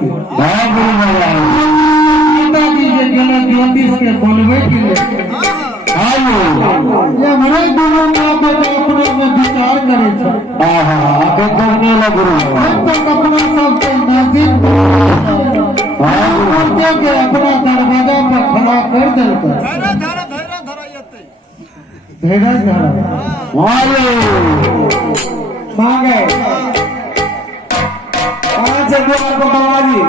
के ज्योतिष के बोलवे के लिए ये हमारे दोनों माँ बेटा अपने में विचार करे थे। अपना सबसे नजदीक के अपना दरवाजा पर खड़ा कर देता धैर्य धरा मांगे पांच द्वार को बाबाजी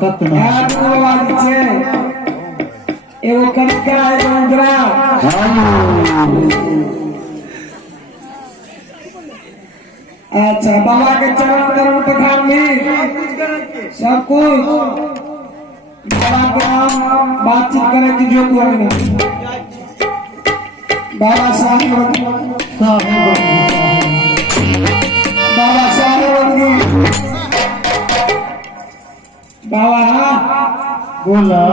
सत्यनारायण बाबाजी छे एवं कनिका इंद्रा अच्छा बाबा के चरण करण पखार ली सब कुछ बाबा को बातचीत करे की जो करना बाबा साहब बाबा साहब बाबा बोला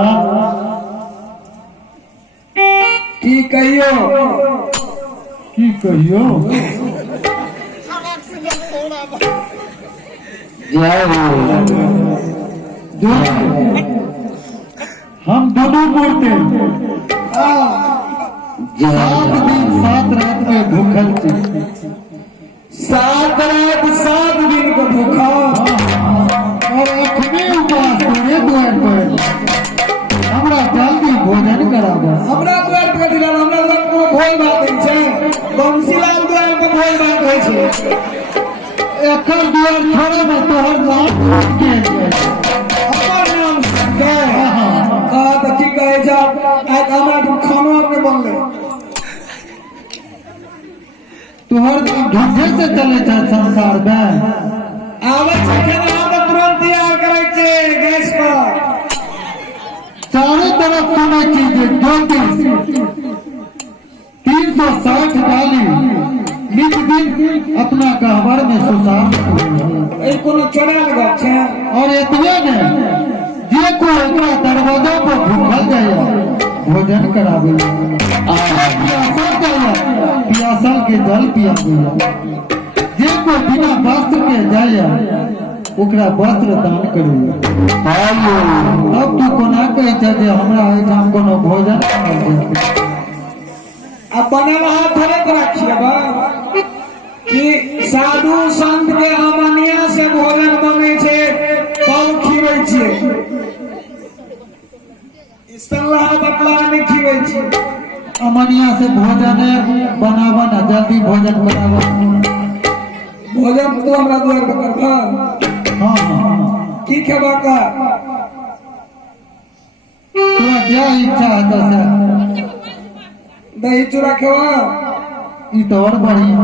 की कहियो हम दोनों मूर्ति 7 दिन 7 रात में भूखल थे 7 रात 7 दिन को भूखा और अपने उपास करे द्वार पर हमरा जल्दी भोजन कराबो हमरा द्वार पर दिला हमरा लोग को भोज भात छै बंसीलाल द्वार पर भोज भात होइ छै एकर द्वार छोड़े में तोहर नाम के अपन नाम के हां तो ठीक है जा आज हमरा खाना अपने बनले तोहर ढंगे से चले जा संसार में आवे छै खाना तो तुरंत तैयार करे छै गैस पर चारों तरफ सुने चीजें 360 डाली नित दिन अपना कहवर में सुसार कोनो चोरा लगा छै और एतबे ने जे को एकरा दरवाजा पर भूखल जाए भोजन करावे प्यासल के जल पियावे जे को बिना वस्त्र के जाए ओकरा वस्त्र दान करू अब तू कोना कहे छै जे हमरा एठाम कोनो भोजन अब बनल हाथ धरे के रखिए बा कि साधु संत के अमनिया से भोजन बने छे कब खिबै छे सलाह बतला नहीं खिबै छे अमनिया से भोजन बनावा ना जल्दी भोजन बनावा भोजन तो हमरा द्वार पर करबा हां की खेबा का तोरा क्या इच्छा है तो से दही चूड़ा खेवा ई तो और बढ़िया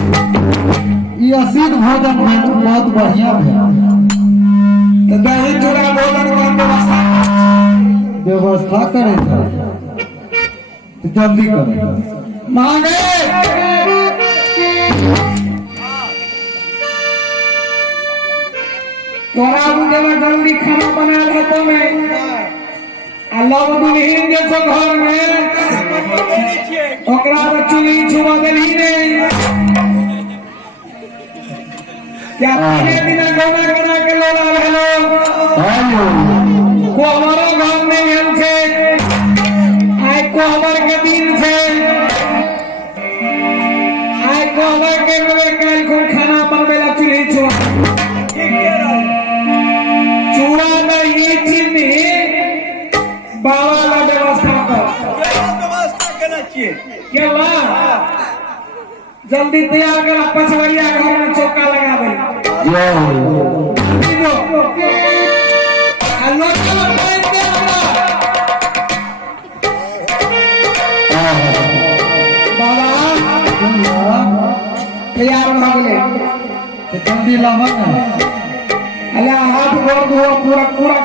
ये असीध भोजन में बहुत बढ़िया है तो दही चूड़ा भोजन का व्यवस्था करे तो जल्दी करे मांगे तोरा बुझे जल्दी खाना बना ले तो मैं अल्लाह दुल्हन जैसे घर में ओकरा चुनी छुआ देली नहीं क्या पहले बिना गाना गाना के लोला भेलो को हमारा घर में हम से आय को हमार के दिन से आय को हमार के मेरे कल को खाना बनवेला चुनी छुआ चूड़ा दही चीनी बाबा का व्यवस्था कर करना चाहिए क्या जल्दी तैयार कर पछवरिया घर में चौका लगा दे तैयार हो गए जल्दी लावा अल्लाह हाथ गोड़ धो पूरा पूरा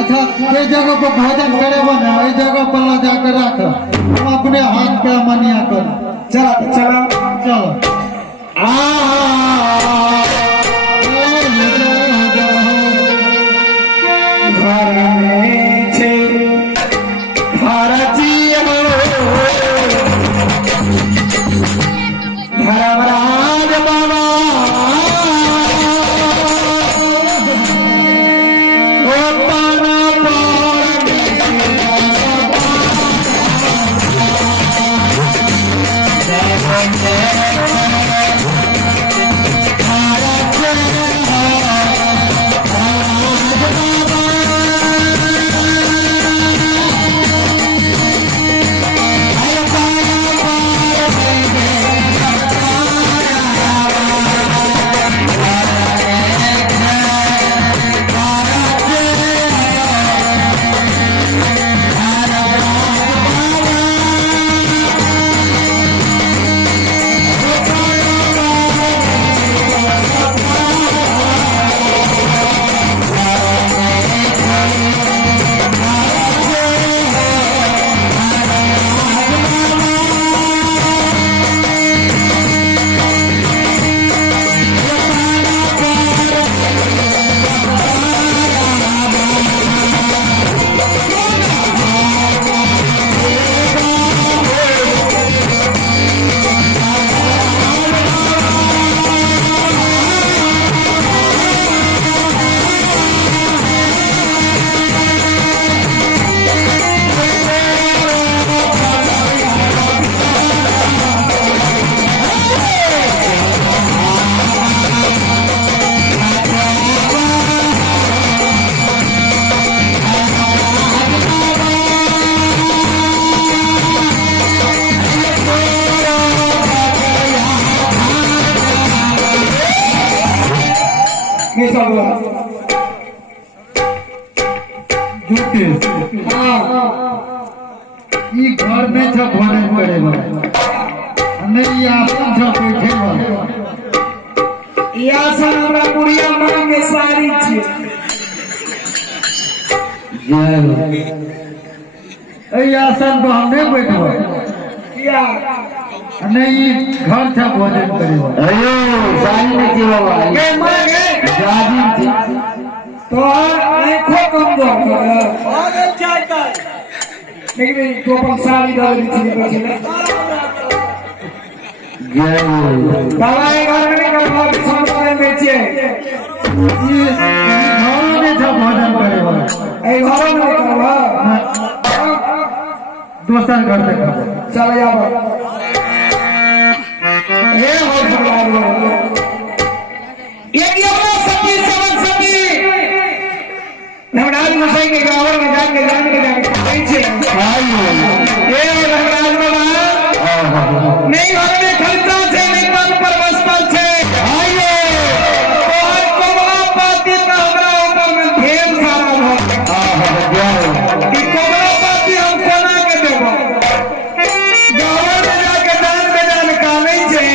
अच्छा ये जगह पर भोजन करे बना ये जगह पर ला जाकर रख हम अपने हाथ पे मनिया कर चला चला चलो ई घर में छ भोजन करे नहीं आसन छ बैठे ई आसन हमरा बुढ़िया मां के सारी छी ए आसन पर हम नहीं बैठो किया नहीं घर छ भोजन करे अयो साई में की बाबा के मां के जाजी थी तो आंखों कमजोर कर आगे चाहता है लेकिन तो अपन सारी दादी थी बचले दवाई घर में का भाव समझ में छे ई घर में छ भोजन करे ए घर में करवा दोसर घर में कर चल जाओ ये हो भगवान ये अपना सभी समझ सभी नवराज मुसाई के गाँव में जाके कहीं छे ये नवराज बाबा नहीं घर में खर्चा छे नहीं मन पर बसपल छे और कोमला पाती तो हमरा ऊपर में ढेर सारा हो कि कोमला पाती हम कोना के देबो गाँव में जाके दान का नहीं छे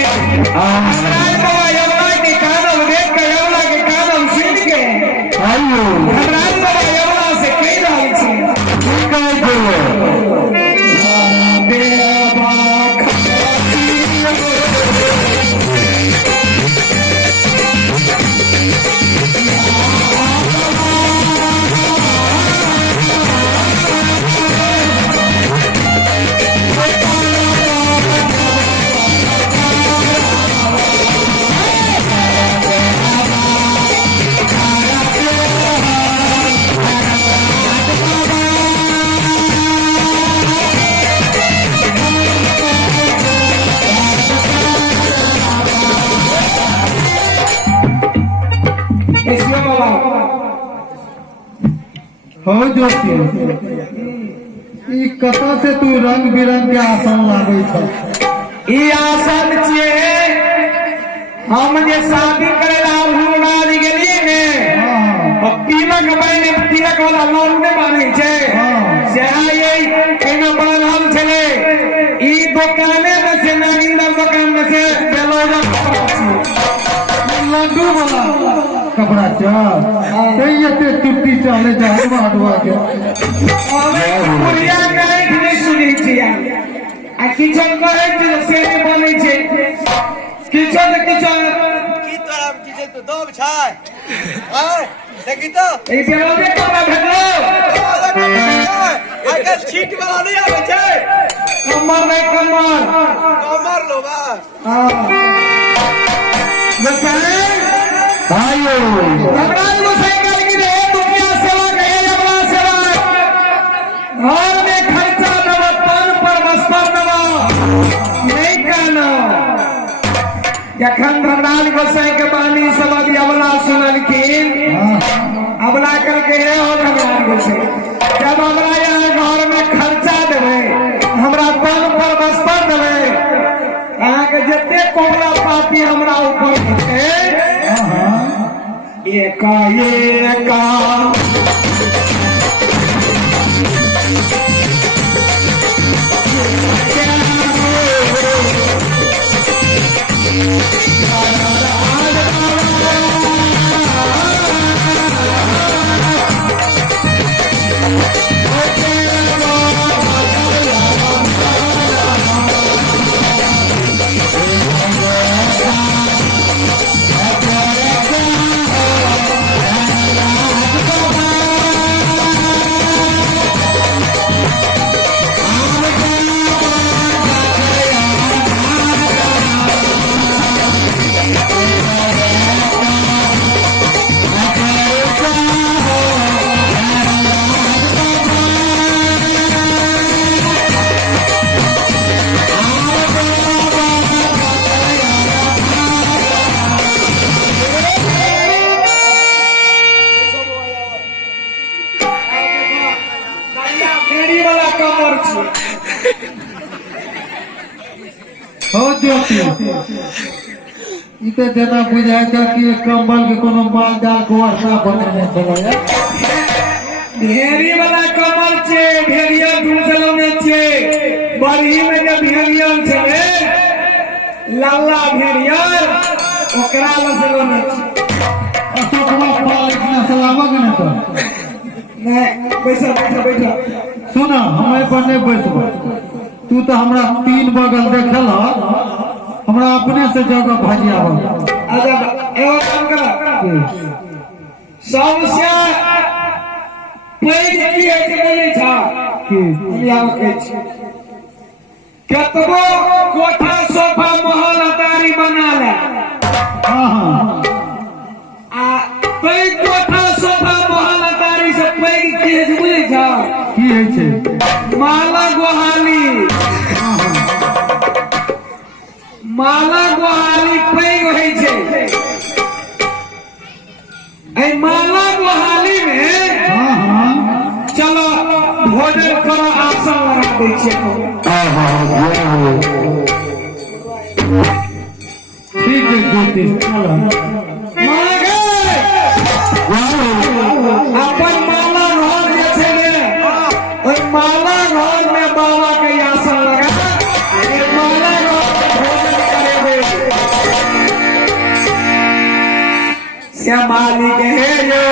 नवराज बाबा यमला के कानम देख के यमला के कानम सुन के नवराज बाबा यमला से कह रही छे हो जोती ई कता से तू रंग बिरंग के आसन लागे छ ई आसन छे हम जे शादी करेला हुनराज गेलिए ने तिलक बने तिलक वाला मारू ने माने छे से ये एना बांधल छले ई दुकाने में से नागिंदर दुकान में से बेलोजा लड्डू वाला कपड़ा छ ये ते टुट्टी चले जा हटवा के हमें बुढ़िया कहे कि नहीं सुनी छिया आ किचन कहे कि से बने छे किचन की तोरा किचन तो दब छाय हां देखि तो ए बेलोजे कपड़ा भेटलो आइ का छीट वाला नहीं आवे छे कमर में कमर लो बा हां बचाए आयो भगवान को साइकिल की रे दुनिया सेवा कहे जबला सेवा घर में खर्चा नव पान पर बस्तर नव नहीं कहना जखन धनराज गोसाई के बानी सब अभी अबला सुनलखिन, अबला करके हे हो धनराज गोसाई, जब हमरा यहाँ घर में खर्चा देवे, हमरा तन पर बस्तर देवे, अहाँ के जते कोबला पाती हमरा ऊपर देते, एका हो ज्योति इते जेना बुझाय छै कि कंबल के कोनो माल जाल को वर्षा बनने छलै ढेरी वाला कमल छे, ढेरिया ढूंढलो में छे, बरही में जब ढेरिया छले लाला ढेरिया ओकरा लसलो में छे। अशोकवा पाल इतना सलामक न तो नहीं बैठा सुना, हम पर नहीं बैठबो, तू तो हमरा तीन बगल देखल, हमरा अपने से जगह भजियावल। अच्छा एगो काम कर, सबसे पैघ की है कि बोले था की हम यहाँ कहै छी, कतबो कोठा सोफा महल अटारी बना ले, हां आ पैघ कोठा सोफा महल अटारी से पैघ की है कि बोले था की है छै माला गोहाली, माला गोहाली पैघ होइ छै। ऐ माला गोहाली में हां चलो भोजन करो, आसन लगा दै छियै। ठीक है ज्योति चलो मांगे अपन माला घर जे छै ने, ओइ माला घर में बाबा के आसन लगा, ए माला घर भोजन करेबे। श्यामाली के हे यो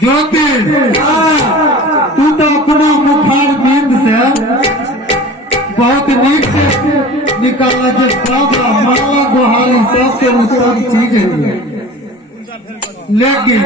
ज्योति तू तो अपना मुखार बिंद से बहुत चीज है लेकिन